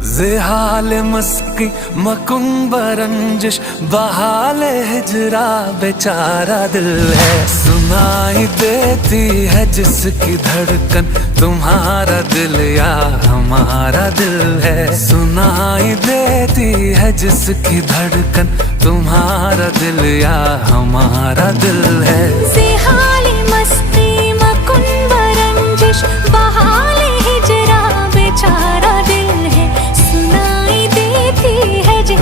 ज़ेहाल मस्की मकुंब रंजिश बहाल हिजरा बेचारा दिल है। सुनाई देती है जिसकी धड़कन तुम्हारा दिल या हमारा दिल है। सुनाई देती है जिसकी धड़कन तुम्हारा दिल या हमारा दिल है।